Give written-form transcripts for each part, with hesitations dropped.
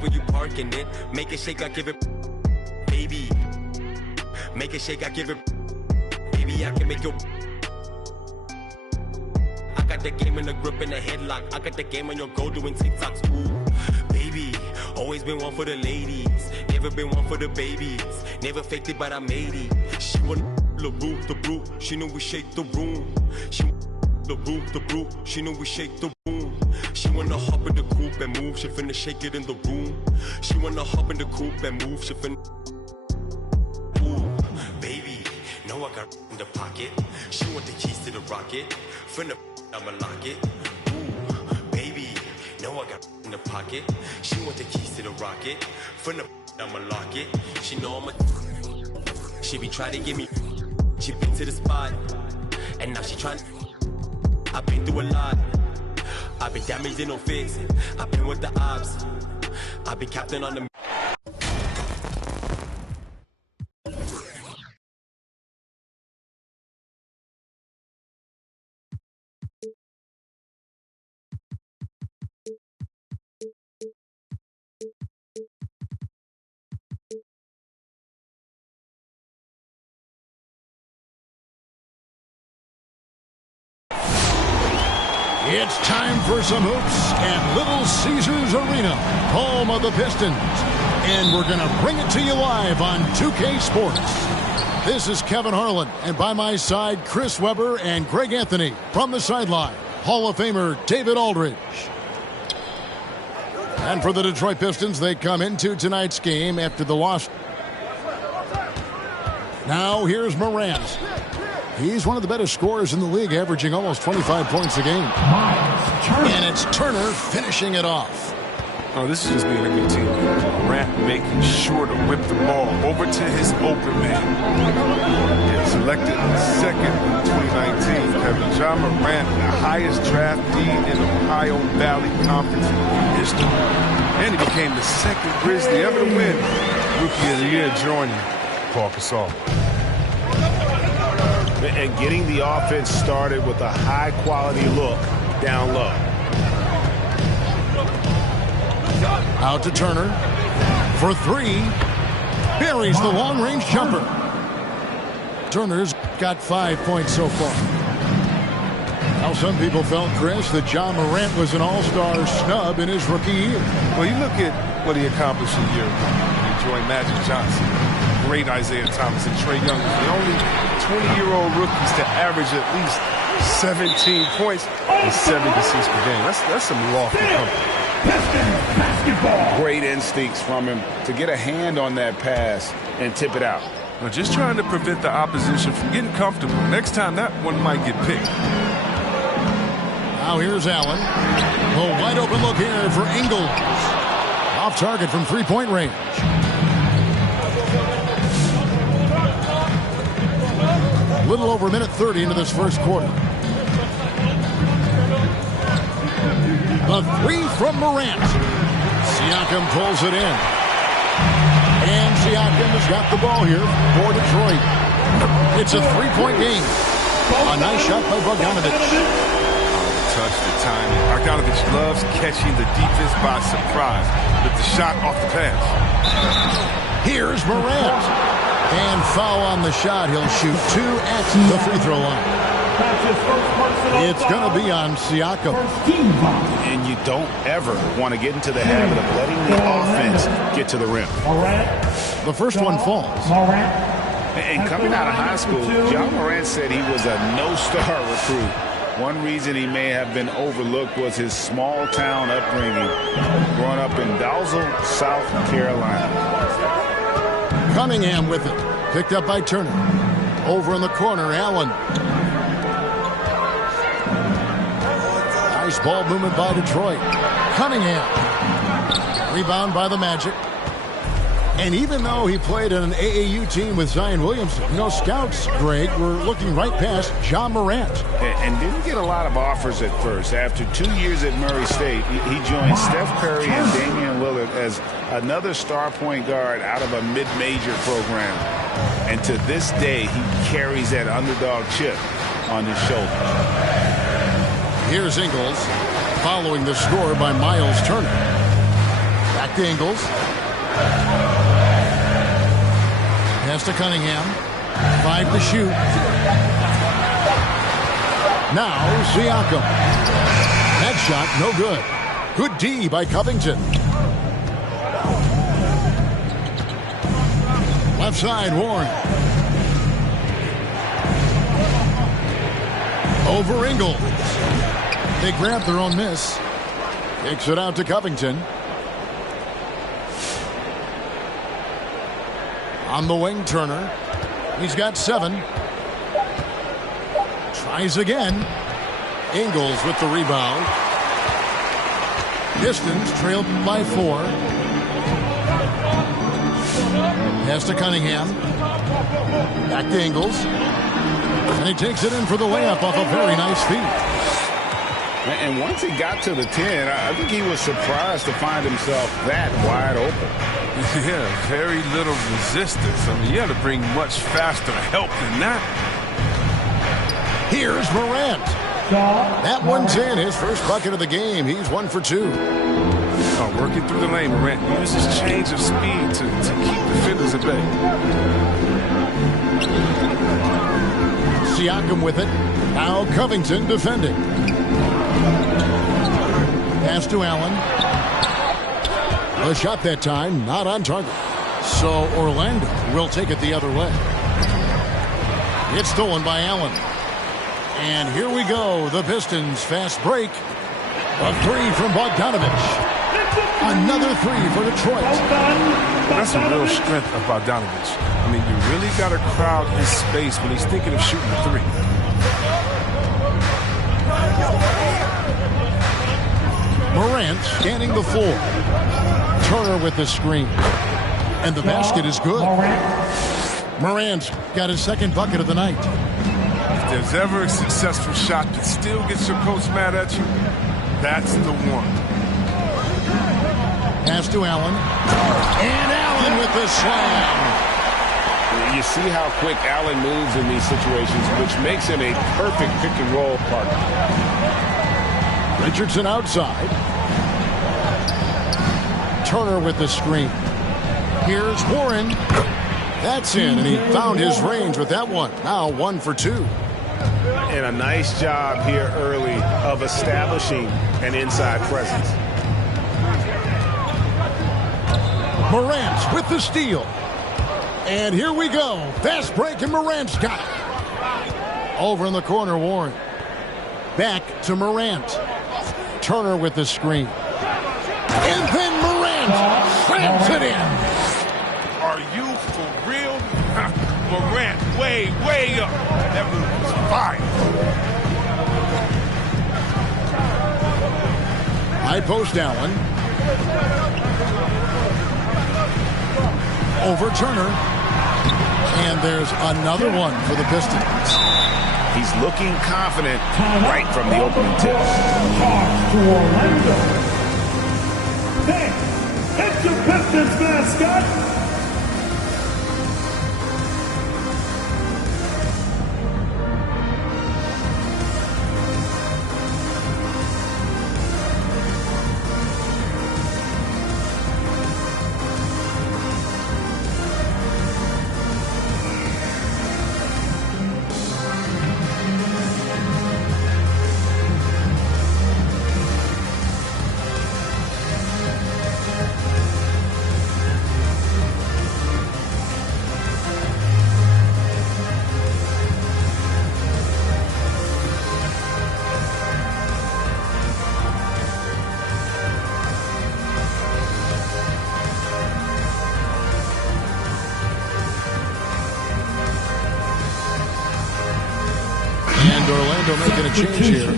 when you parking it. Make it shake, I give it, baby. Make it shake, I give it, baby. I can make your. I got the game in the grip and the headlock. I got the game on your goal doing TikToks. Ooh, baby. Always been one for the ladies. Never been one for the babies. Never faked it, but I made it. She want the brute. She know we shake the room. She the brute. She know we shake the room. She wanna hop in the coupe and move. She finna shake it in the room. She wanna hop in the coupe and move. She finna. Ooh, baby. Know I got in the pocket. She want the keys to the rocket. Finna. I'ma lock it. Ooh, baby. Know I got in the pocket. She want the keys to the rocket. Finna. I'ma lock it. She know I'm a. She be trying to get me. She been to the spot. And now she trying. I've been through a lot. I've been damaged and no fix. I've been with the ops. I've been captain on the. It's time for some hoops at Little Caesars Arena, home of the Pistons. And we're going to bring it to you live on 2K Sports. This is Kevin Harlan, and by my side, Chris Webber and Greg Anthony. From the sideline, Hall of Famer David Aldridge. And for the Detroit Pistons, they come into tonight's game after the loss. Now here's Morant. He's one of the better scorers in the league, averaging almost 25 points a game. And it's Turner finishing it off. Oh, this is just being a good team. Morant making sure to whip the ball over to his open man. Selected second in 2019, Kevin. Ja Morant, the highest draftee in Ohio Valley Conference history. And he became the second Grizzly ever to win Rookie of the Year, joining Paul Gasol. And getting the offense started with a high-quality look down low. Out to Turner for three. Buries the long-range jumper. Turner's got 5 points so far. Now, some people felt, Chris, that Ja Morant was an all-star snub in his rookie year. Well, you look at what he accomplished a year ago. He joined Magic Johnson, great Isaiah Thomas, and Trae Young was the only 20-year-old rookies to average at least 17 points and 70 assists per game. That's some lofty company. Great instincts from him to get a hand on that pass and tip it out. Well, just trying to prevent the opposition from getting comfortable. Next time, that one might get picked. Now here's Allen. A wide open look here for Ingles. Off target from three-point range. A little over a minute 30 into this first quarter. A three from Morant. Siakam pulls it in. And Siakam has got the ball here for Detroit. It's a three-point game. A nice shot by Bogdanovic. Touch the timing. Bogdanovic loves catching the defense by surprise with the shot off the pass. Here's Morant. And foul on the shot. He'll shoot two at the free throw line. It's going to be on Siakam. And you don't ever want to get into the habit of letting the offense get to the rim. The first one falls. And coming out of high school, Ja Morant said he was a no-star recruit. One reason he may have been overlooked was his small-town upbringing, growing up in Dalzell, South Carolina. Cunningham with it. Picked up by Turner. Over in the corner, Allen. Nice ball movement by Detroit. Cunningham. Rebound by the Magic. And even though he played on an AAU team with Zion Williamson, you know, scouts, Greg, were looking right past Ja Morant. And didn't get a lot of offers at first. After 2 years at Murray State, he joined Steph Curry and Damian Lillard as another star point guard out of a mid-major program. And to this day, he carries that underdog chip on his shoulder. Here's Ingles, following the score by Miles Turner. Back to Ingles. Pass to Cunningham. 5 to shoot. Now Siakam. That shot no good. Good D by Covington. Left side, Warren. Over Ingles. They grab their own miss. Kicks it out to Covington. On the wing, Turner. He's got 7. Tries again. Ingles with the rebound. Pistons trailed by 4. Pass to Cunningham. Back to Ingles. And he takes it in for the layup off a very nice feed. And once he got to the 10, I think he was surprised to find himself that wide open. Yeah, very little resistance. I mean, you had to bring much faster help than that. Here's Morant. That one's in. His first bucket of the game. He's 1 for 2. Oh, working through the lane, Morant uses change of speed to keep defenders at bay. Siakam with it. Now Covington defending. Pass to Allen. A shot that time, not on target. So Orlando will take it the other way. It's stolen by Allen. And here we go. The Pistons fast break. A 3 from Bogdanovich. Another 3 for Detroit. That's a real strength of Bogdanovich. I mean, you really got to crowd his space when he's thinking of shooting a 3. Morant scanning the floor. Turner with the screen. And the basket is good. Morant's got his second bucket of the night. If there's ever a successful shot that still gets your coach mad at you, that's the one. Pass to Allen. And Allen with the slam. You see how quick Allen moves in these situations, which makes him a perfect pick-and-roll partner. Richardson outside. Turner with the screen. Here's Warren. That's in, and he found his range with that one. Now 1 for 2. And a nice job here early of establishing an inside presence. Morant with the steal. And here we go. Fast break, and Morant's got it. Over in the corner, Warren. Back to Morant. Turner with the screen. And then Morant slams it in. Are you for real? Morant, way up. That move was fire. High post Allen. Over Turner. And there's another one for the Pistons. He's looking confident right from the opening tip. To Orlando. Hey, it's your Pistons mascot. Orlando making a change here.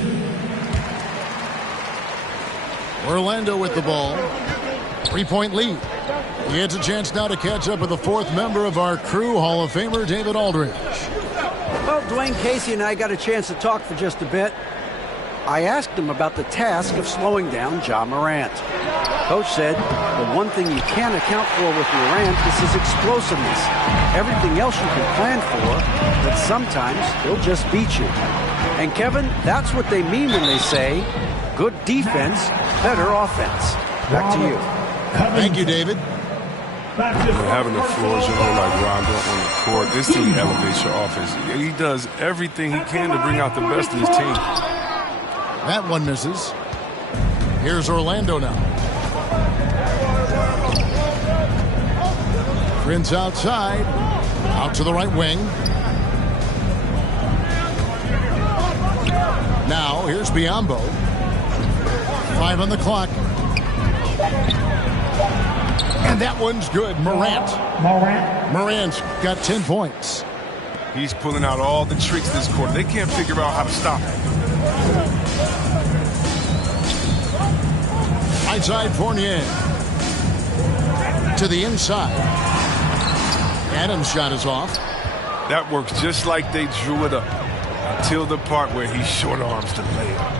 Orlando with the ball. 3-point lead. He gets a chance now to catch up with the fourth member of our crew, Hall of Famer David Aldridge. Well, Dwayne Casey and I got a chance to talk for just a bit. I asked him about the task of slowing down Ja Morant. Coach said the one thing you can't account for with Morant is his explosiveness. Everything else you can plan for, but sometimes he'll just beat you. And Kevin, that's what they mean when they say good defense, better offense. Back to you. Thank you, David. Having a floor general like Rondo on the court, this team elevates your offense. He does everything he can to bring out the best in his team. That one misses. Here's Orlando now. Prince outside. Out to the right wing. Now, here's Biombo. 5 on the clock. And that one's good. Morant's got 10 points. He's pulling out all the tricks this quarter. They can't figure out how to stop him. Right side, Fournier. To the inside. Adams' shot is off. That works just like they drew it up. Until the part where he short arms the layup.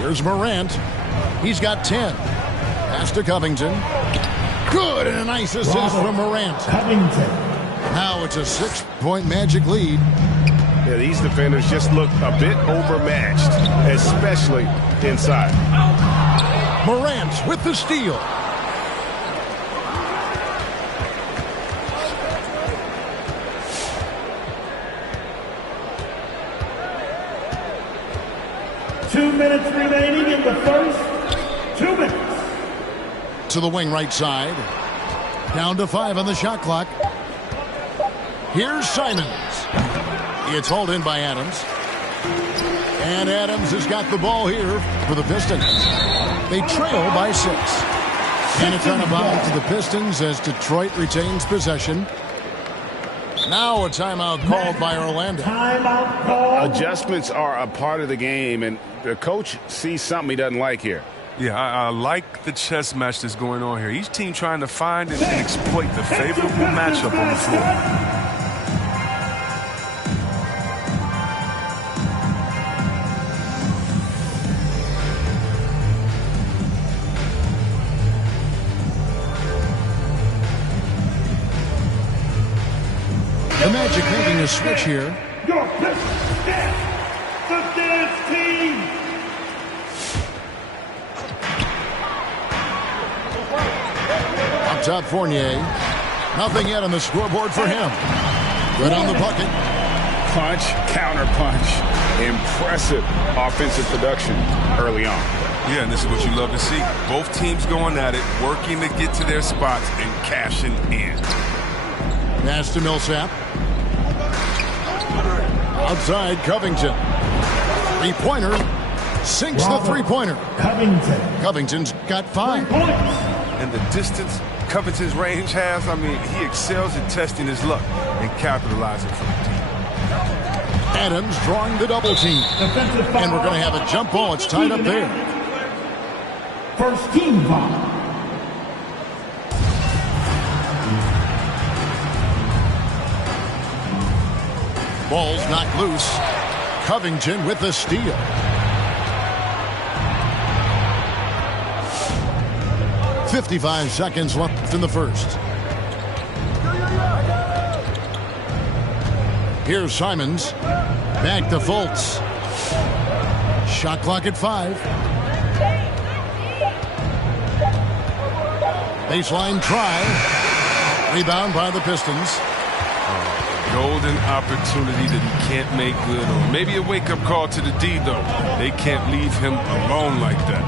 Here's Morant. He's got 10. Pass to Covington. Good, and a nice assist from Morant. Now it's a 6-point Magic lead. Yeah, these defenders just look a bit overmatched, especially inside. Morant with the steal. Minutes remaining in the first 2 minutes. To the wing right side. Down to 5 on the shot clock. Here's Simons. It's hauled in by Adams. And Adams has got the ball here for the Pistons. They trail by 6. And it's on a bounce to the Pistons as Detroit retains possession. Now a timeout called by Orlando. Timeout call. Adjustments are a part of the game, and the coach sees something he doesn't like here. Yeah, I like the chess match that's going on here. Each team trying to find and exploit the favorable matchup on the floor. The Magic making a switch here. Your Pistons dance, the dance team. Up top, Fournier. Nothing yet on the scoreboard for him. Good on the bucket. Punch, counter punch. Impressive offensive production early on. Yeah, and this is what you love to see. Both teams going at it, working to get to their spots and cashing in. Pass to Millsap. Outside, Covington. Three-pointer. Sinks the three-pointer. Covington's got 5. And the distance Covington's range has, I mean, he excels at testing his luck and capitalizing from the team. Adams drawing the double team. And we're going to have a jump ball. It's tied up there. First team foul. Ball's knocked loose. Covington with the steal. .55 seconds left in the first. Here's Simons. Back to Fultz. Shot clock at 5. Baseline try. Rebound by the Pistons. Golden opportunity that he can't make good on. Maybe a wake-up call to the D, though. They can't leave him alone like that.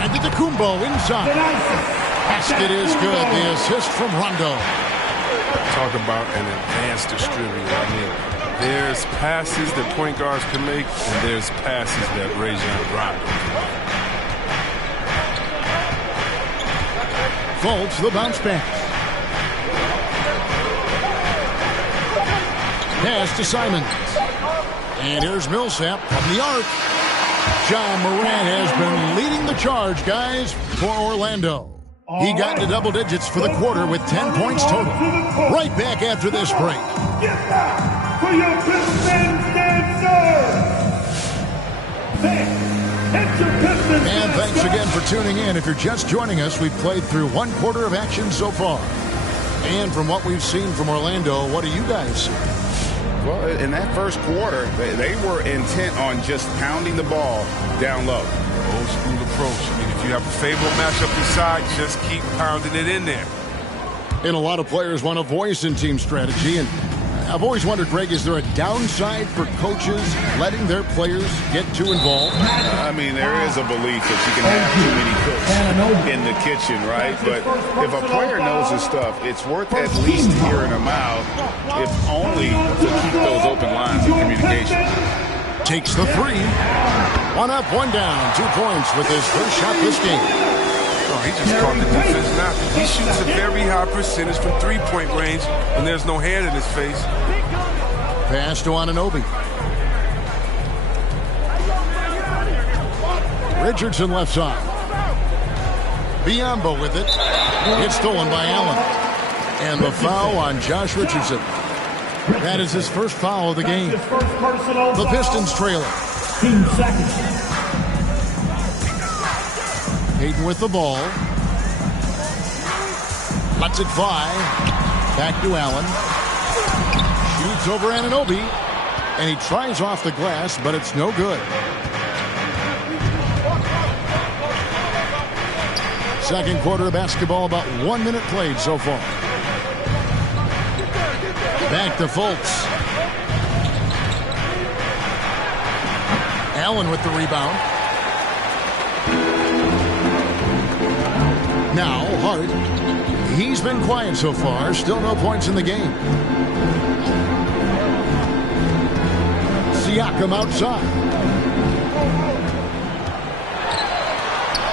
Antetokounmpo inside. Basket is good. The assist from Rondo. Talk about an advanced distributor. I mean, there's passes that point guards can make, and there's passes that Rajon Rondo can make. Fultz, the bounce pass. Pass to Simons. And here's Millsap from the arc. John Morant has been leading the charge, guys, for Orlando. He got into double digits for the quarter with 10 points total. Right back after this break. Get back for your Pistons dancer. And thanks again for tuning in. If you're just joining us, we've played through 1 quarter of action so far. And from what we've seen from Orlando, what do you guys see? Well, in that first quarter, they were intent on just pounding the ball down low. Old school approach. I mean, if you have a favorable matchup inside, just keep pounding it in there. And a lot of players want a voice in team strategy. And I've always wondered, Greg, is there a downside for coaches letting their players get too involved? I mean, there is a belief that you can have too many cooks in the kitchen, right? But if a player knows his stuff, it's worth at least hearing them out, if only to keep those open lines of communication. Takes the three. 1 up, 1 down. 2 points with his first shot this game. Oh, he just caught the defense napping. He shoots a very high percentage from three-point range, and there's no hand in his face. Pass to Anunoby. Richardson left side. Biombo with it. It's stolen by Allen. And the foul on Josh Richardson. That is his first foul of the game. The Pistons trailing. 15 seconds. Hayden with the ball. Lets it fly. Back to Allen. Shoots over Anunoby. And he tries off the glass, but it's no good. Second quarter of basketball, about 1 minute played so far. Back to Fultz. Allen with the rebound. Now Hart. He's been quiet so far. Still no points in the game. Siakam outside.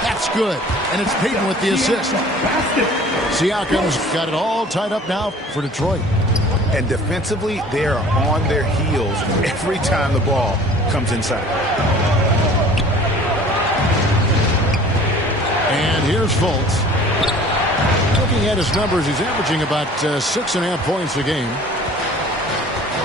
That's good. And it's Payton with the assist. Siakam's got it all tied up now for Detroit. And defensively, they are on their heels every time the ball comes inside. And here's Fultz. Looking at his numbers, he's averaging about 6.5 points a game.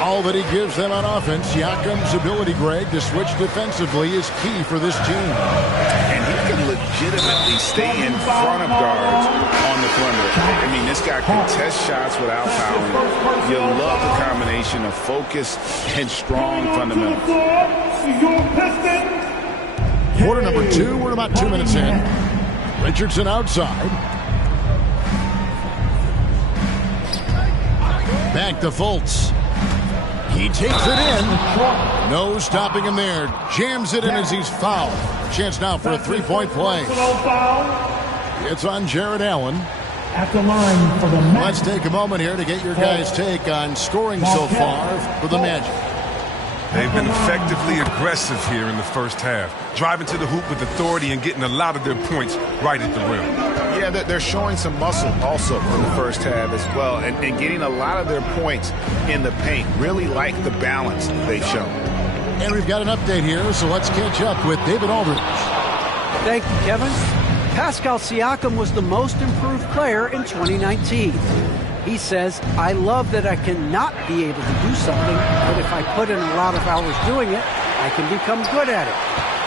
All that he gives them on offense, Siakam's ability, Greg, to switch defensively is key for this team. And he can legitimately stay in front of guards on the perimeter. I mean, this guy can test shots without fouling. You love the combination of focus and strong fundamentals. Quarter number 2, we're about 2 minutes in. Richardson outside. Back to Fultz. He takes it in. No stopping him there. Jams it in as he's fouled. Chance now for a three-point play. It's on Jared Allen. At the line for the Magic. Let's take a moment here to get your guys' take on scoring so far for the Magic. They've been effectively aggressive here in the first half, driving to the hoop with authority and getting a lot of their points right at the rim. Yeah, they're showing some muscle also in the first half as well, and getting a lot of their points in the paint. Really like the balance they've shown. And we've got an update here, so let's catch up with David Aldridge. Thank you, Kevin. Pascal Siakam was the most improved player in 2019. He says, I love that I cannot be able to do something, but if I put in a lot of hours doing it, I can become good at it.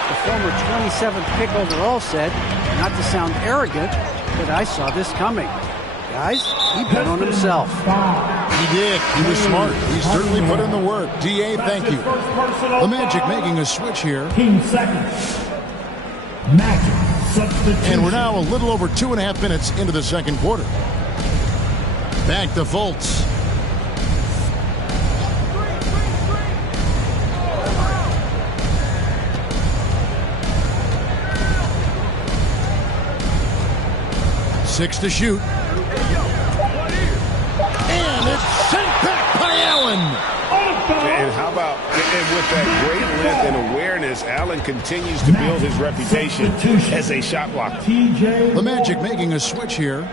The former 27th pick overall said, not to sound arrogant, but I saw this coming. Guys, he bet on himself. He did. He was smart. He certainly put in the work. D.A., thank you. The Magic making a switch here. 15 seconds. Magic substitution. And we're now a little over 2.5 minutes into the second quarter. Back to Fultz. Six to shoot. And it's sent back by Allen. And how about, and with that great length and awareness, Allen continues to build his reputation as a shot blocker. The Magic making a switch here.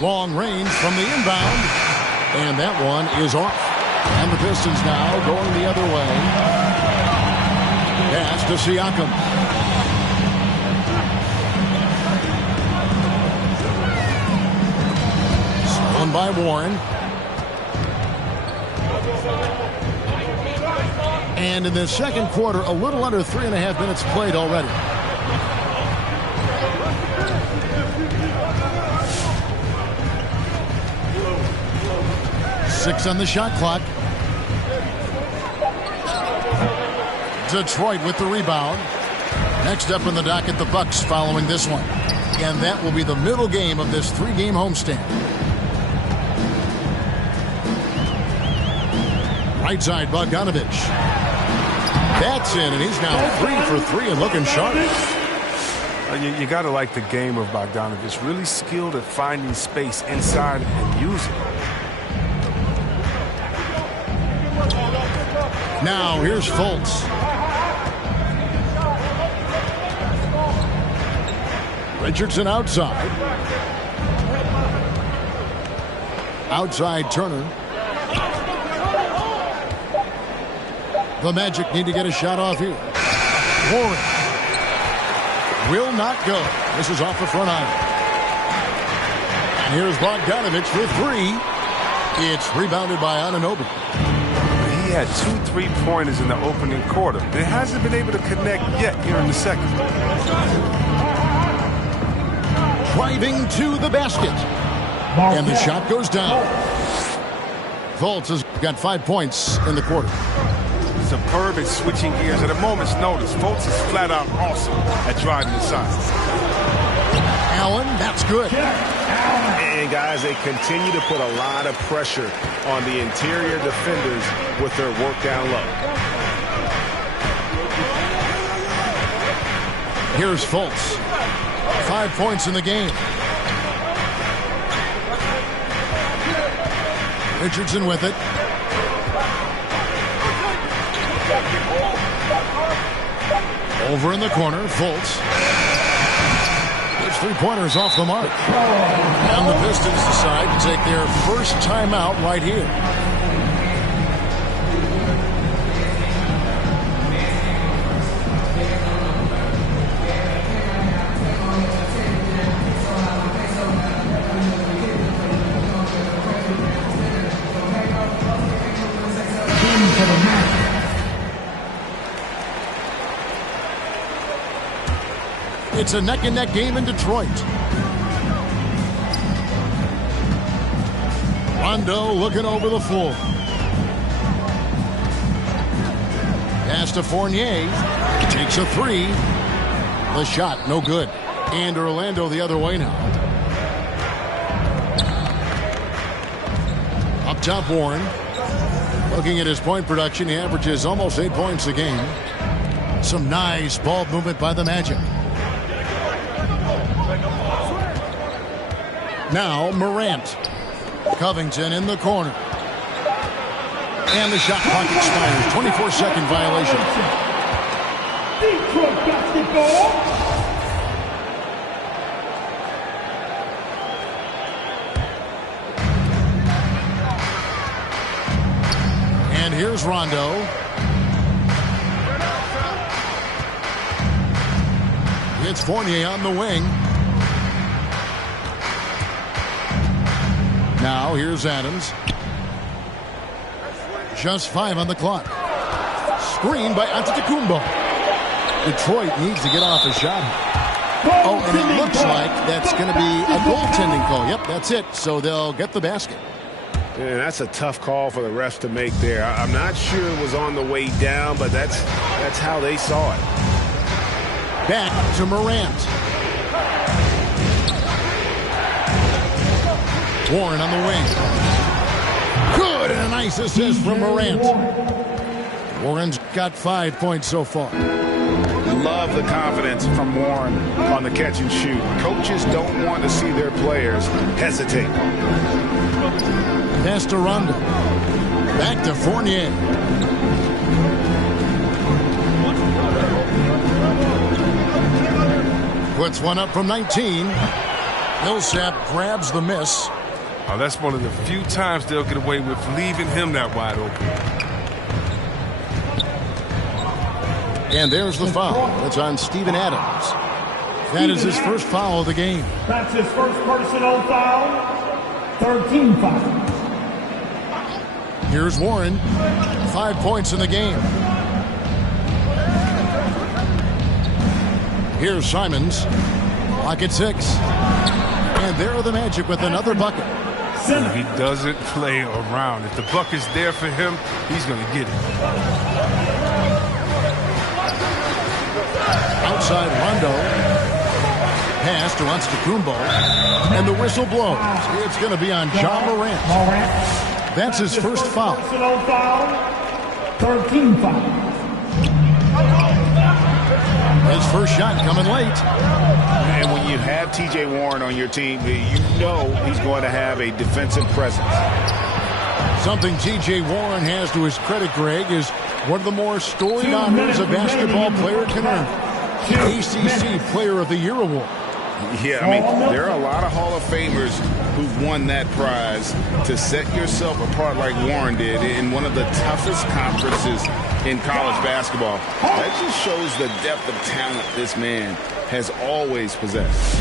Long range from the inbound. And that one is off. And the Pistons now going the other way. Pass to Siakam. Stolen by Warren. And in the second quarter, a little under 3.5 minutes played already. 6 on the shot clock. Detroit with the rebound. Next up in the docket, the Bucks following this one. And that will be the middle game of this 3-game homestand. Right side, Bogdanovich. That's in, and he's now 3 for 3 and looking sharp. You got to like the game of Bogdanovich. Really skilled at finding space inside and using it. Now here's Fultz. Richardson outside. Outside Turner. The Magic need to get a shot off here. Warren will not go. This is off the front iron. And here's Bogdanovich for 3. It's rebounded by Anunoby. He had 2 3-pointers in the opening quarter. It hasn't been able to connect yet here in the second. Driving to the basket. And the shot goes down. Fultz has got 5 points in the quarter. Superb at switching gears at a moment's notice. Fultz is flat out awesome at driving inside. Allen, that's good. And guys, they continue to put a lot of pressure on the interior defenders with their work down low. Here's Fultz. 5 points in the game. Richardson with it. Over in the corner, Fultz. His 3-pointers off the mark. And the Pistons decide to take their first timeout right here. It's a neck-and-neck game in Detroit. Rondo looking over the floor. Pass to Fournier. Takes a 3. The shot, no good. And Orlando the other way now. Up top, Warren. Looking at his point production, he averages almost 8 points a game. Some nice ball movement by the Magic. Now Morant. Covington in the corner. And the shot clock expires. 24-second violation. Detroit basketball. And here's Rondo. It's Fournier on the wing. Now here's Adams. Just 5 on the clock. Screen by Antetokounmpo. Detroit needs to get off a shot. Oh, and it looks like that's going to be a goaltending call. Yep, that's it. So they'll get the basket. And that's a tough call for the refs to make there. I'm not sure it was on the way down, but that's how they saw it. Back to Morant. Warren on the wing. Good, and a nice assist from Morant. Warren's got 5 points so far. Love the confidence from Warren on the catch and shoot. Coaches don't want to see their players hesitate. Pass to Rondo. Back to Fournier. Puts one up from 19. Millsap grabs the miss. Oh, that's one of the few times they'll get away with leaving him that wide open. And there's the foul. That's on Steven Adams. That is his first foul of the game. That's his first personal foul. 13 foul. Here's Warren. 5 points in the game. Here's Simons. Clock at 6. And there are the Magic with another bucket. He doesn't play around. If the buck is there for him, he's going to get it. Outside Rondo. Pass to Antetokounmpo. And the whistle blows. It's going to be on Ja Morant. That's his first foul. 13 foul. His first shot coming late. And when you have T.J. Warren on your team, you know he's going to have a defensive presence. Something T.J. Warren has to his credit, Greg, is one of the more storied honors a basketball player can earn. The ACC Player of the Year award. Yeah, I mean, there are a lot of Hall of Famers who've won that prize. To set yourself apart like Warren did in one of the toughest conferences in college basketball, that just shows the depth of talent this man has always possessed.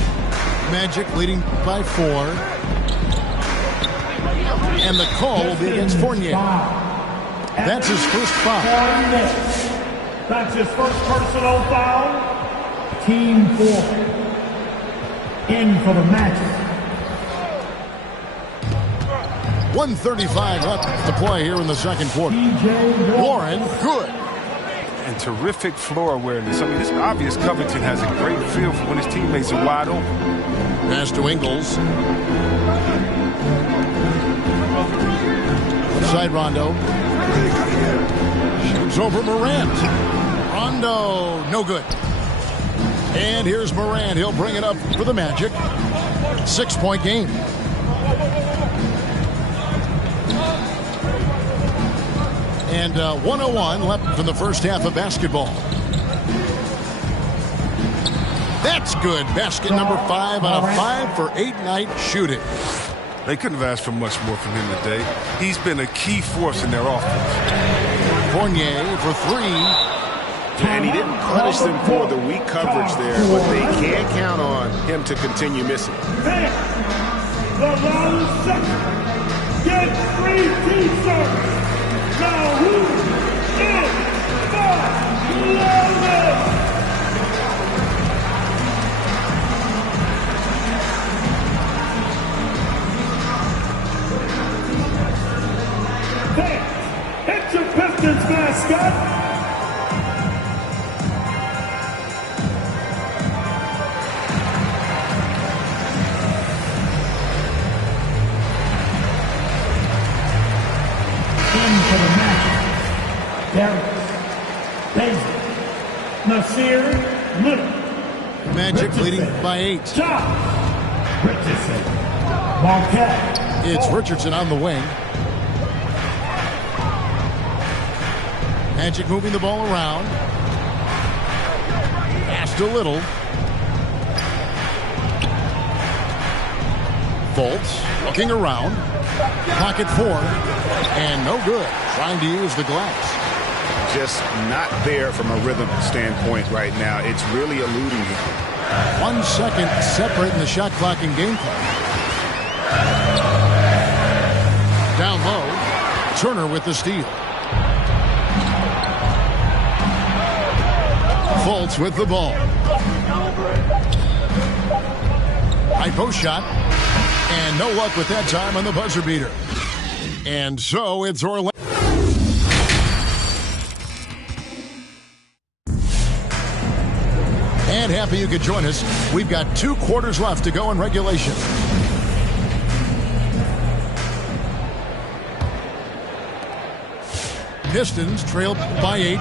Magic leading by 4. And the call will be against Fournier. That's his first foul. That's his first personal foul. Team 4. In for the Magic. 1:35 left to play here in the second quarter. Warren, good. And terrific floor awareness. I mean, it's obvious Covington has a great feel for when his teammates are wide open. Pass to Ingles. Outside Rondo. Shoots over Morant. Rondo, no good. And here's Morant. He'll bring it up for the Magic. 6-point game. And 1:01 left from the first half of basketball. That's good. Basket number 5 on a 5-for-8 night shooting. They couldn't have asked for much more from him today. He's been a key force in their offense. Fournier for 3. And he didn't punish them for the weak coverage there, but they can't count on him to continue missing. The lone second. Get free t-shirts. Now who is the longest? Thanks. It's your Pistons mascot. Nasir Little. Magic leading by 8. Richardson. Marquette. It's Richardson on the wing. Magic moving the ball around. Pass to Little. Fultz looking around. Pocket 4. And no good. Trying to use the glass. Just not there from a rhythm standpoint right now. It's really eluding him. 1 second separating the shot clock and game clock. Down low. Turner with the steal. Fultz with the ball. High post shot. And no luck with that time on the buzzer beater. And so it's Orlando. And happy you could join us. We've got 2 quarters left to go in regulation. Pistons trailed by 8.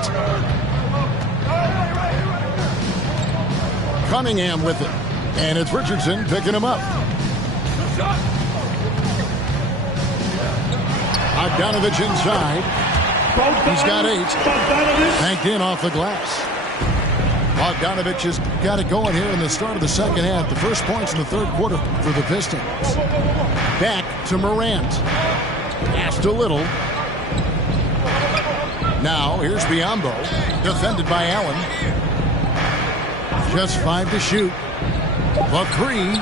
Cunningham with it. And it's Richardson picking him up. Bogdanovich inside. He's got 8. Banked in off the glass. Bogdanovich has got it going here in the start of the second half. The first points in the third quarter for the Pistons. Back to Morant. Pass to Little. Now here's Biombo. Defended by Allen. Just 5 to shoot. The 3.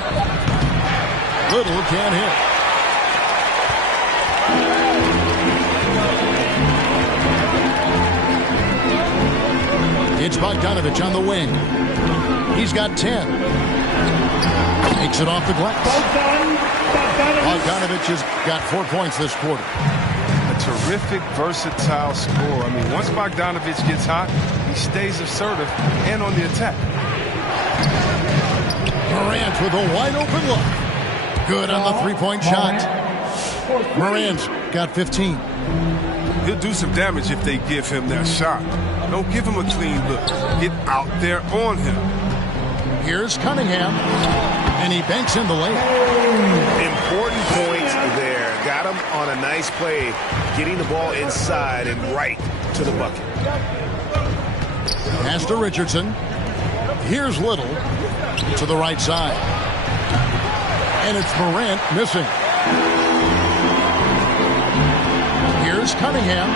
Little can't hit. It's Bogdanovich on the wing. He's got 10. Takes it off the glass. Bogdanovich has got 4 points this quarter. A terrific, versatile scorer. I mean, once Bogdanovich gets hot, he stays assertive and on the attack. Morant with a wide open look. Good on the three-point shot. Morant's got 15. He'll do some damage if they give him that shot. Don't give him a clean look. Get out there on him. Here's Cunningham, and he banks in the layup. Important points there. Got him on a nice play, getting the ball inside and right to the bucket. Pass to Richardson. Here's Little to the right side. And it's Morant missing. Here's Cunningham.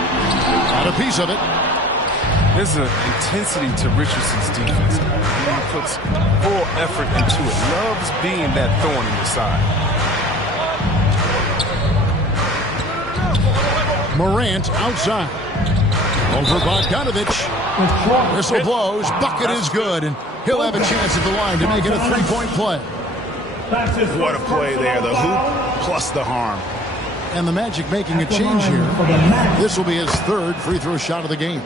Got a piece of it. There's an intensity to Richardson's defense. He puts full effort into it. Loves being that thorn in the side. Morant outside. Over Bogdanovich. Whistle blows. Bucket is good. And he'll have a chance at the line to make it a three-point play. What a play there. The hoop plus the harm. And the Magic making a change here. This will be his third free throw shot of the game.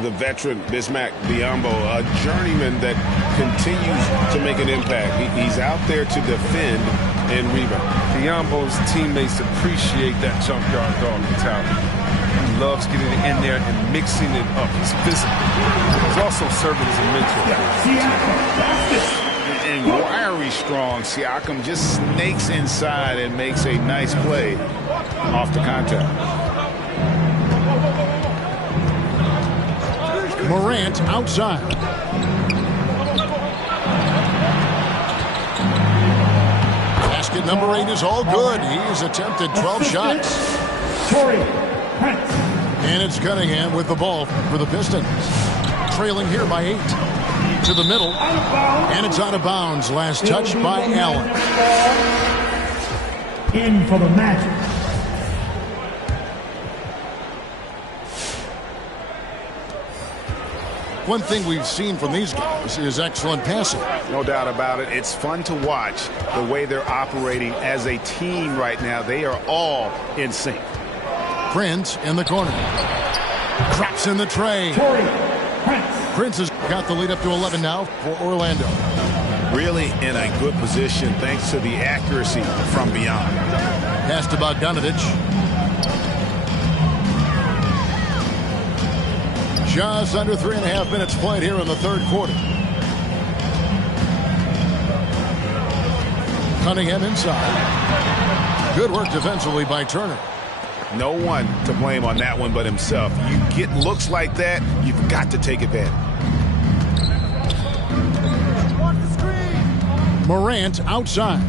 The veteran Bismack Biyombo, a journeyman that continues to make an impact. He's out there to defend and rebound. Biyombo's teammates appreciate that junkyard dog mentality. He loves getting in there and mixing it up. He's physical. He's also serving as a mentor. And wiry strong. Siakam just snakes inside and makes a nice play off the contact. Morant outside. Basket number 8 is all good. He's attempted 12 shots. And it's Cunningham with the ball for the Pistons. Trailing here by 8. To the middle. And it's out of bounds. Last touch by Allen. In for the Magic. One thing we've seen from these guys is excellent passing. No doubt about it. It's fun to watch the way they're operating as a team right now. They are all in sync. Prince in the corner. Drops in the tray. Prince has got the lead up to 11 now for Orlando. Really in a good position thanks to the accuracy from beyond. Pass to Bogdanovich. Just under 3.5 minutes played here in the third quarter. Cunningham inside. Good work defensively by Turner. No one to blame on that one but himself. You get looks like that, you've got to take advantage. Morant outside.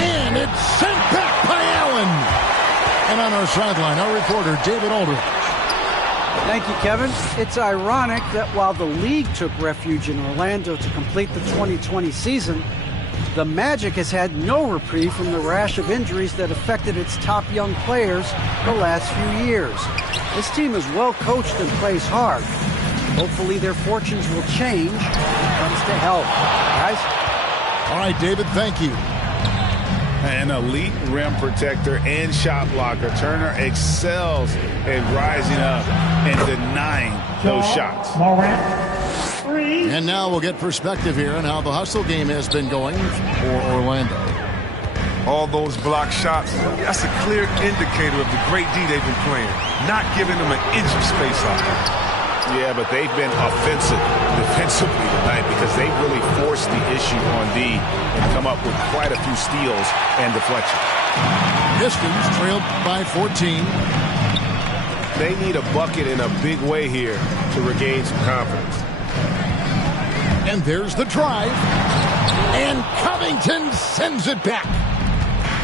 And it's sent back by Allen. And on our sideline, our reporter, David Aldridge. Thank you, Kevin. It's ironic that while the league took refuge in Orlando to complete the 2020 season, the Magic has had no reprieve from the rash of injuries that affected its top young players the last few years. This team is well coached and plays hard. Hopefully their fortunes will change when it comes to health. Guys? All right, David, thank you. An elite rim protector and shot blocker. Turner excels in rising up and denying those shots. And now we'll get perspective here on how the hustle game has been going for Orlando. All those block shots, that's a clear indicator of the great D they've been playing. Not giving them an inch of space out there. Yeah, but they've been offensive defensively tonight because they really forced the issue on D and come up with quite a few steals and deflections. Pistons trailed by 14. They need a bucket in a big way here to regain some confidence. And there's the drive. And Covington sends it back.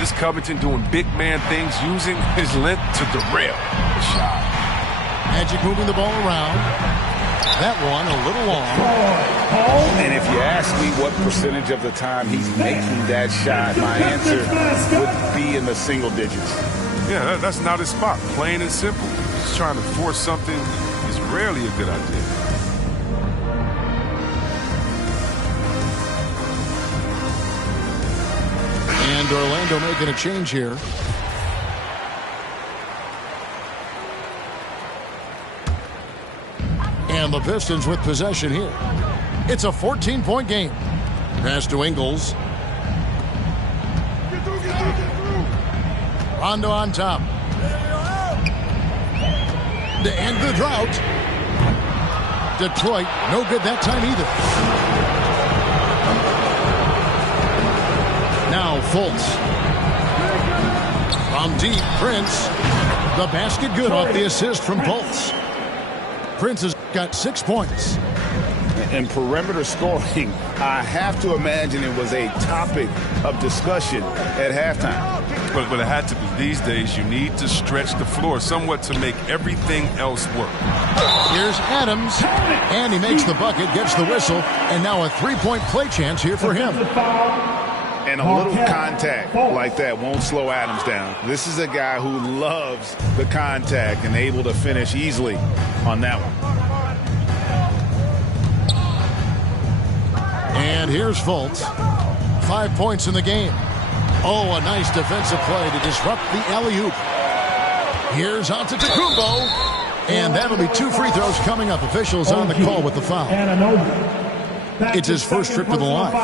This Covington doing big man things, using his length to derail the shot. Magic moving the ball around. That one a little long. And if you ask me what percentage of the time he's making that shot, my answer would be in the single digits. Yeah, that's not his spot. Plain and simple. Just trying to force something is rarely a good idea. And Orlando making a change here. And the Pistons with possession here. It's a 14-point game. Pass to Ingles. Rondo on top. To end the drought. Detroit, no good that time either. Now Fultz. From deep, Prince. The basket good off the assist from Fultz. Prince has got 6 points. And perimeter scoring, I have to imagine it was a topic of discussion at halftime. But it had to be. These days, you need to stretch the floor somewhat to make everything else work. Here's Adams, and he makes the bucket, gets the whistle, and now a three-point play chance here for him. And a little contact like that won't slow Adams down. This is a guy who loves the contact and able to finish easily on that one. And here's Fultz. 5 points in the game. Oh, a nice defensive play to disrupt the alley-oop. Here's Antetokounmpo. And that'll be 2 free throws coming up. Officials on the call with the foul. It's his first trip to the line.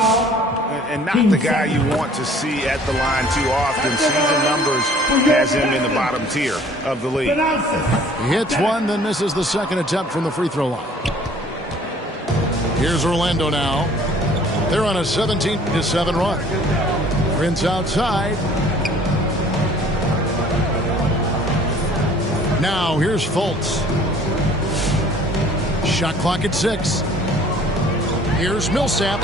And not the guy you want to see at the line too often. Season numbers has him in the bottom tier of the league. He hits one, then misses the second attempt from the free throw line. Here's Orlando now. They're on a 17-7 run. Prince outside. Now here's Fultz. Shot clock at 6. Here's Millsap.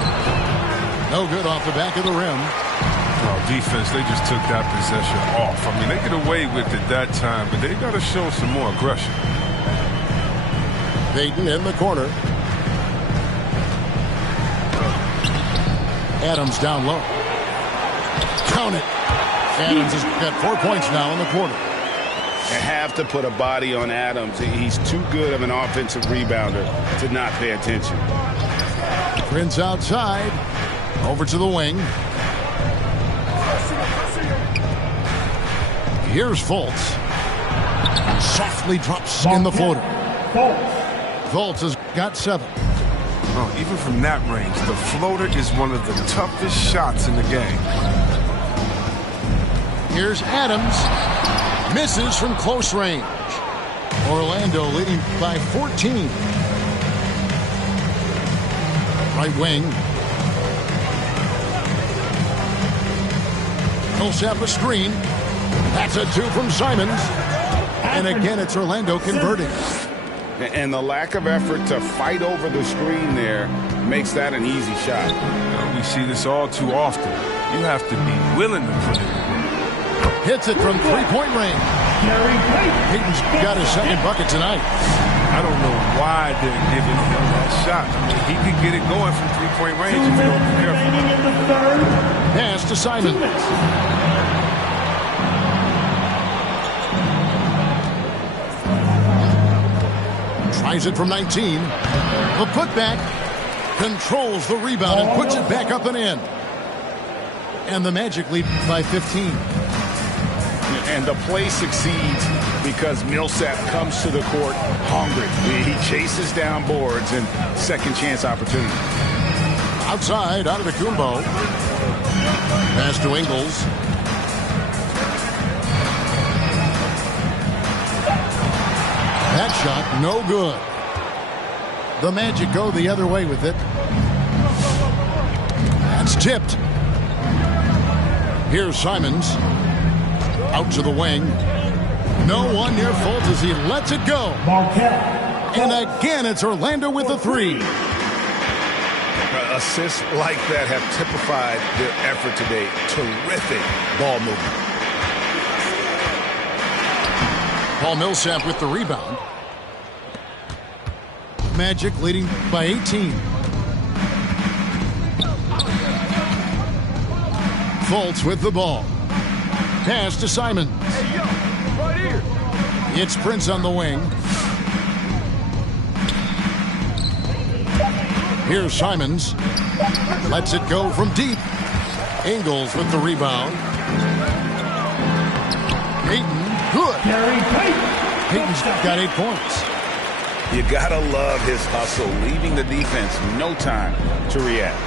No good off the back of the rim. Oh, defense, they just took that possession off. I mean, they get away with it that time, but they got to show some more aggression. Payton in the corner. Adams down low. Count it. Adams has got 4 points now in the quarter. You have to put a body on Adams. He's too good of an offensive rebounder to not pay attention. Prince outside. Over to the wing. Here's Fultz. Softly drops in the floater. Fultz has got 7. Oh, even from that range, the floater is one of the toughest shots in the game. Here's Adams. Misses from close range. Orlando leading by 14. Right wing. Millsap a screen. That's a 2 from Simons. And again, it's Orlando converting. And the lack of effort to fight over the screen there makes that an easy shot. We see this all too often. You have to be willing to put it in. Hits it from 3-point range. Payton's got his second bucket tonight. I don't know why they're giving him that shot. I mean, he could get it going from 3-point range if you don't be careful. Pass to Simons. Tries it from 19. The putback controls the rebound and puts it back up and in. And the Magic lead by 15. And the play succeeds because Millsap comes to the court hungry. He chases down boards and second chance opportunity. Outside, Antetokounmpo. Pass to Ingles. That shot, no good. The Magic go the other way with it. That's tipped. Here's Simons. Out to the wing. No one near Fultz as he lets it go. And again, it's Orlando with the 3. Assists like that have typified their effort today. Terrific ball movement. Paul Millsap with the rebound. Magic leading by 18. Fultz with the ball. Pass to Simons. Hey, yo, right here. It's Prince on the wing. Here's Simons. Lets it go from deep. Ingles with the rebound. Payton, good. Payton's got 8 points. You gotta love his hustle, leaving the defense no time to react.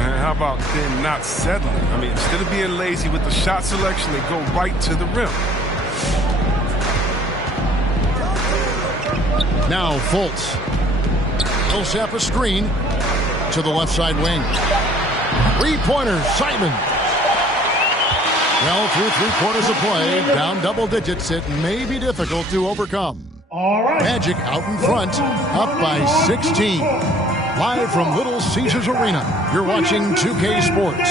And how about them not settling? I mean, instead of being lazy with the shot selection, they go right to the rim. Now Fultz. Millsap a screen to the left side wing. 3-pointer, Simon. Well, through 3 quarters of play, down double digits, it may be difficult to overcome. All right. Magic out in front, up by 16. Live from Little Caesars Arena, you're watching 2K Sports.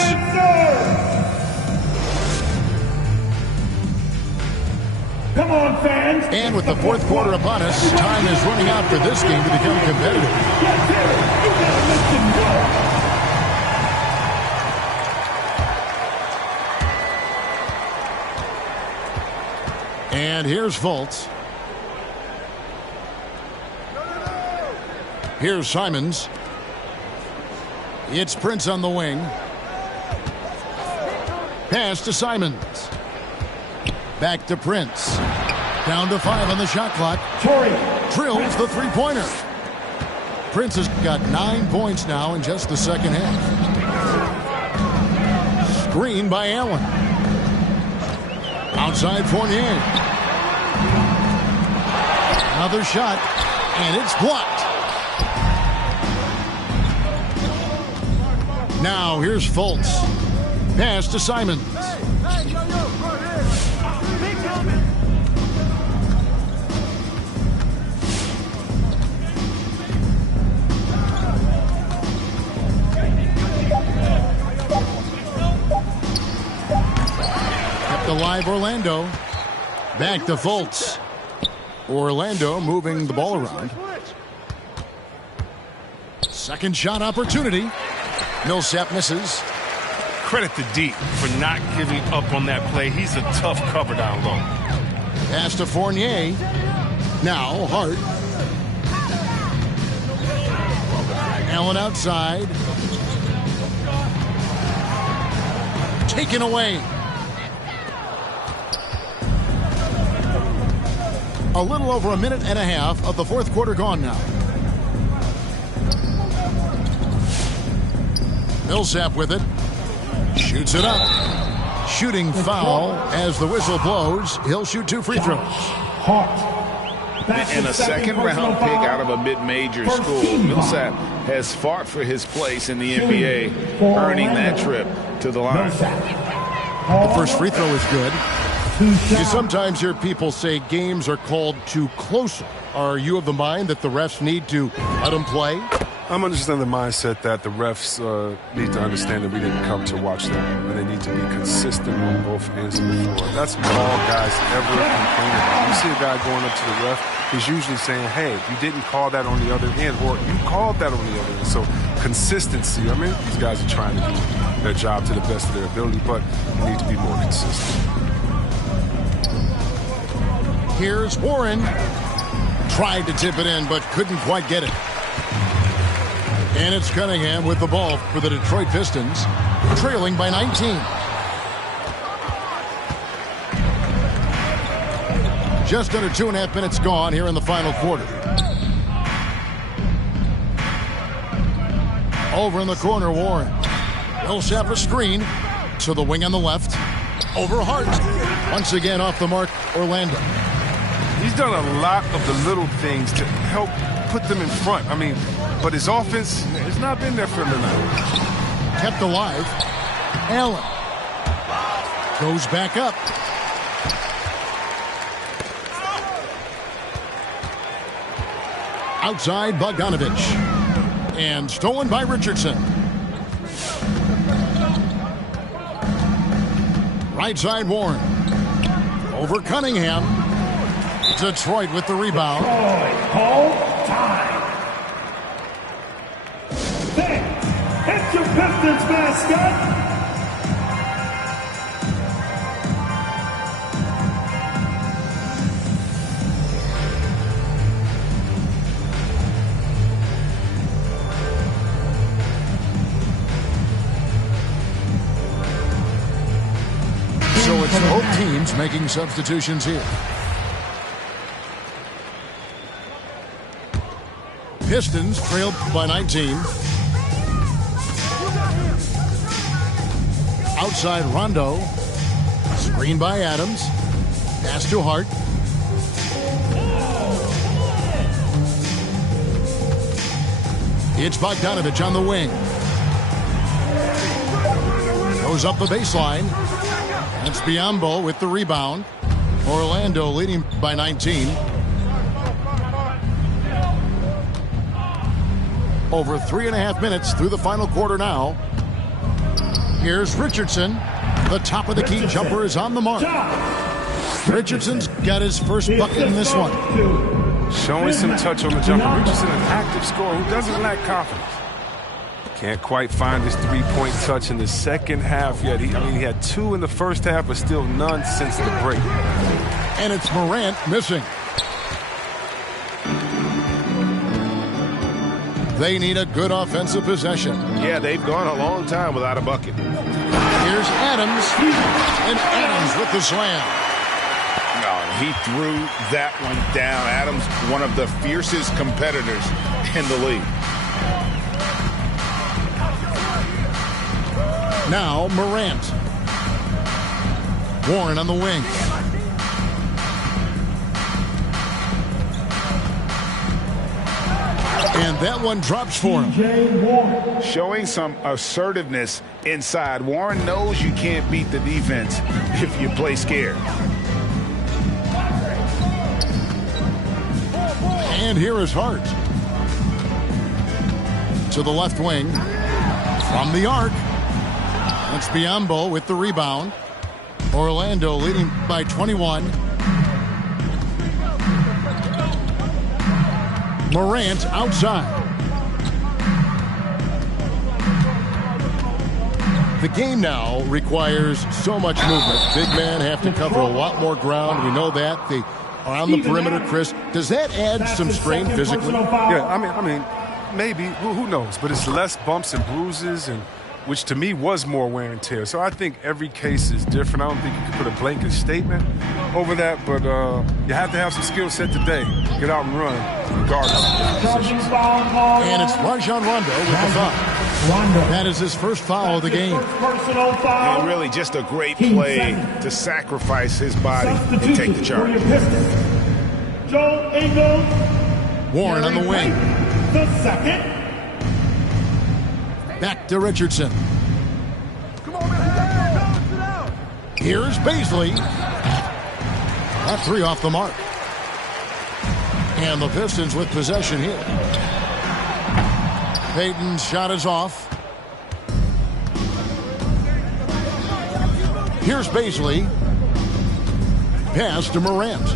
Come on, fans. And with the fourth quarter upon us, time is running out for this game to become competitive. And here's Fultz. Here's Simons. It's Prince on the wing. Pass to Simons. Back to Prince. Down to 5 on the shot clock. Drills the 3-pointer. Prince has got 9 points now in just the second half. Screen by Allen. Outside Fournier. Another shot, and it's blocked. Now here's Fultz. Pass to Simons. Kept alive Orlando. Back to Fultz. Orlando moving the ball around. Second shot opportunity. Millsap misses. Credit to D for not giving up on that play. He's a tough cover down low. Pass to Fournier. Now Hart. Allen outside. Taken away. A little over a minute and a half of the fourth quarter gone now. Millsap with it. Shoots it up. Shooting foul as the whistle blows. He'll shoot 2 free throws. And a second-round pick out of a mid-major school, Millsap has fought for his place in the NBA, earning that trip to the line. The first free throw is good. You sometimes hear people say games are called too close. Are you of the mind that the refs need to let them play? I'm understanding the mindset that the refs need to understand that we didn't come to watch them, and they need to be consistent on both ends of the floor. That's all guys ever complain about. You see a guy going up to the ref, he's usually saying, hey, you didn't call that on the other end, or you called that on the other end. So consistency, I mean, these guys are trying to do their job to the best of their ability, but they need to be more consistent. Here's Warren. Tried to tip it in, but couldn't quite get it. And it's Cunningham with the ball for the Detroit Pistons, trailing by 19. Just under 2.5 minutes gone here in the final quarter. Over in the corner, Warren. Millsap a screen to the wing on the left. Over Hart. Once again off the mark, Orlando. He's done a lot of the little things to help put them in front. I mean, but his offense has not been there for him tonight. Kept alive. Allen goes back up. Outside Bogdanovich. And stolen by Richardson. Right side Warren. Over Cunningham. Detroit with the rebound. Call time. It's your Pistons mascot. Pistons making substitutions here. Pistons trailed by 19. Outside Rondo. Screen by Adams. Pass to Hart. It's Bogdanovich on the wing. Goes up the baseline. It's Biyombo with the rebound. Orlando leading by 19. Over 3.5 minutes through the final quarter now. Here's Richardson. The top of the key jumper is on the mark. Richardson's got his first bucket in this one. Showing some touch on the jumper. Richardson, an active scorer who doesn't lack confidence. Can't quite find his three-point touch in the second half yet. He had 2 in the first half, but still none since the break. And it's Morant missing. They need a good offensive possession. Yeah, they've gone a long time without a bucket. Here's Adams. And Adams with the slam. He threw that one down. Adams, one of the fiercest competitors in the league. Now Morant. Warren on the wing. And that one drops for him. Showing some assertiveness inside. Warren knows you can't beat the defense if you play scared. And here is Hart. To the left wing. From the arc. It's Biyombo with the rebound. Orlando leading by 21. Morant outside. The game now requires so much movement. Big men have to cover a lot more ground. We know that. They are on the perimeter, Chris. Does that add some strain physically? Yeah, I mean, maybe. Who knows? But it's less bumps and bruises, and which to me was more wear and tear. So I think every case is different. I don't think you can put a blanket statement over that, but you have to have some skill set today. Get out and run, regardless of the positions. And it's Rajon Rondo with the foul. That is his first foul of the game. And really just a great play to sacrifice his body and take the charge. Warren on the wing. The second. Back to Richardson. Here's Beasley. That 3 off the mark. And the Pistons with possession here. Payton's shot is off. Here's Beasley. Pass to Morant.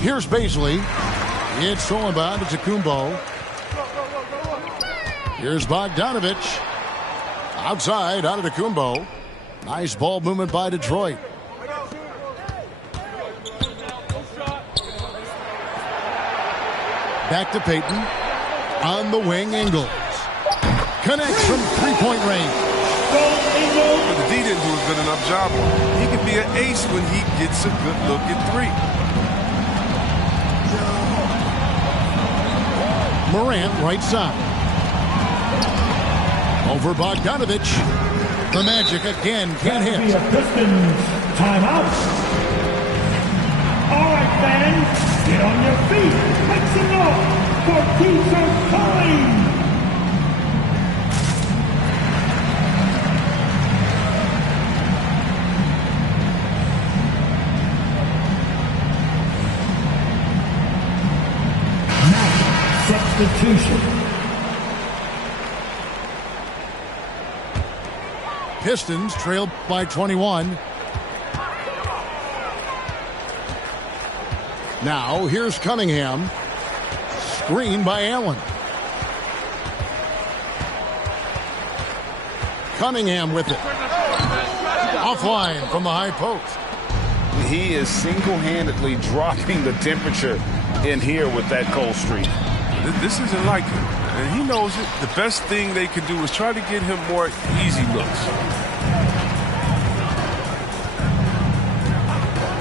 Here's Beasley. It's stolen by Antetokounmpo. Here's Bogdanovich. Outside, Antetokounmpo. Nice ball movement by Detroit. Back to Payton. On the wing, Ingles. Connects from three-point range. But the D didn't do a good enough job on him. He can be an ace when he gets a good look at 3. Morant, right side. Over Bogdanovich. The Magic again can't hit. Pistons timeout. All right, fans, get on your feet. Make some noise for T-shirt calling. Substitution. Pistons trailed by 21. Now here's Cunningham. Screen by Allen. Cunningham with it. Offline from the high post. He is single-handedly dropping the temperature in here with that cold streak. This isn't like him. and he knows it. The best thing they can do is try to get him more easy looks.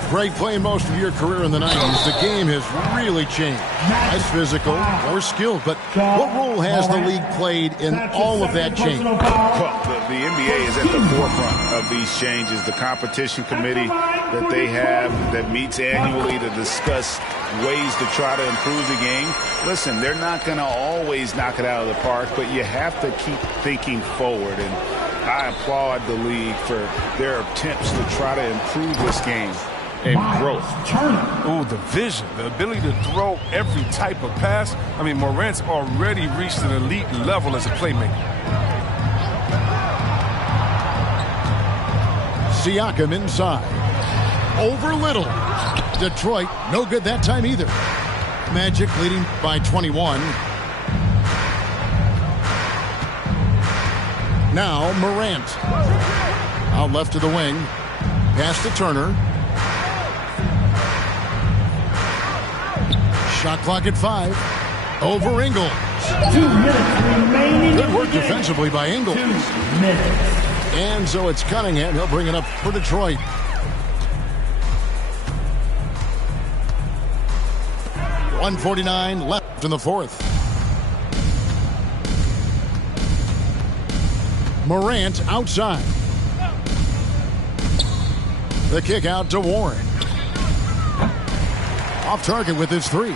Greg, playing most of your career in the 90s, the game has really changed. Less physical, more skilled, but what role has the league played in all of that change? Well, the NBA is at the forefront of these changes. The competition committee that they have that meets annually to discuss ways to try to improve the game. Listen, they're not going to always knock it out of the park, but you have to keep thinking forward. And I applaud the league for their attempts to try to improve this game and growth. Oh, the vision, the ability to throw every type of pass. I mean, Morant's already reached an elite level as a playmaker. Siakam inside. Over Little. Detroit, no good that time either. Magic leading by 21. Now Morant. Out left to the wing. Pass to Turner. Shot clock at 5. Over Ingles. 2 minutes remaining. Good work defensively by Ingles. 2 minutes. And so it's Cunningham. He'll bring it up for Detroit. .149 left in the fourth. Morant outside. The kick out to Warren. Off target with his three.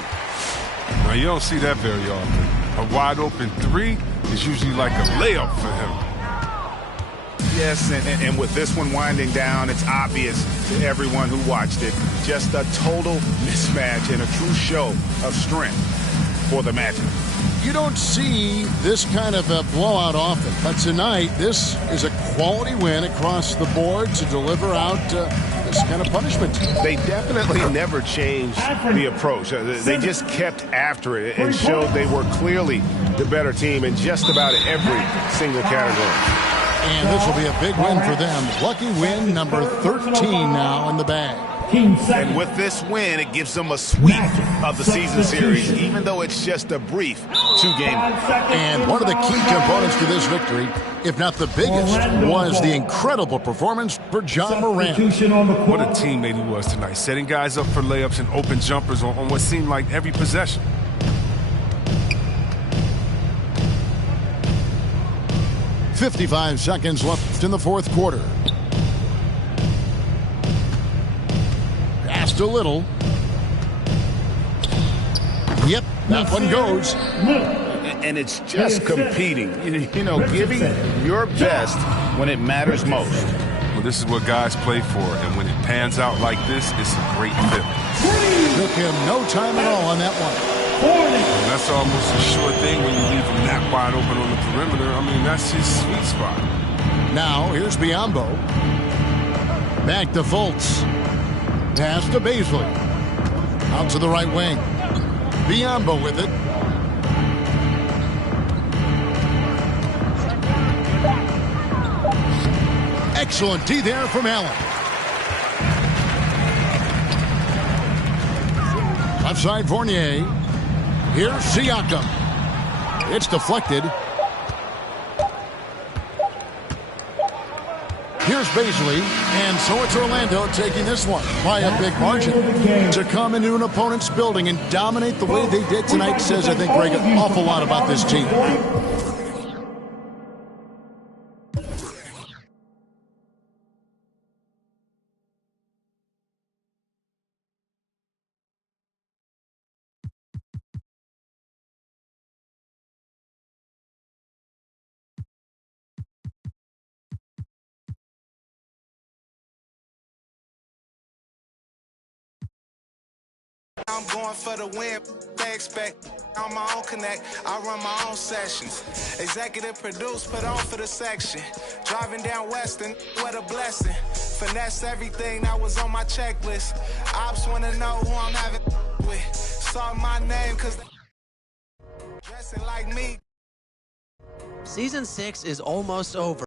Now, you don't see that very often. A wide open three is usually like a layup for him. Yes, and with this one winding down, it's obvious to everyone who watched it. Just a total mismatch and a true show of strength for the Magic. You don't see this kind of a blowout often, but tonight this is a quality win across the board to deliver out this kind of punishment. They definitely never changed the approach. They just kept after it and showed they were clearly the better team in just about every single category. And this will be a big win for them. Lucky win number 13 now in the bag. And with this win, it gives them a sweep of the season series, even though it's just a brief 2-game. And one of the key components to this victory, if not the biggest, was the incredible performance for John Morant. What a teammate he was tonight, setting guys up for layups and open jumpers on what seemed like every possession. .55 seconds left in the fourth quarter. Pass to Little. Yep, that one goes. And it's just competing. You know, giving your best when it matters most. Well, this is what guys play for, and when it pans out like this, it's a great fit. Took him no time at all on that one. And that's almost a sure thing when you leave him that wide open on the perimeter. I mean, that's his sweet spot. Now, here's Biombo. Back to Fultz. Pass to Baisley. Out to the right wing. Biombo with it. Excellent D there from Allen. Left side Fournier. Here's Siakam. It's deflected. Here's Baisley. And so it's Orlando taking this one by a big margin. To come into an opponent's building and dominate the way they did tonight says, I think, Greg, an awful lot about this team. I'm going for the win. They expect on my own connect. I run my own sessions. Executive produce, put on for the section. Driving down Western, what a blessing. Finesse everything that was on my checklist. Ops want to know who I'm having with. Saw my name cause dressing like me. Season 6 is almost over.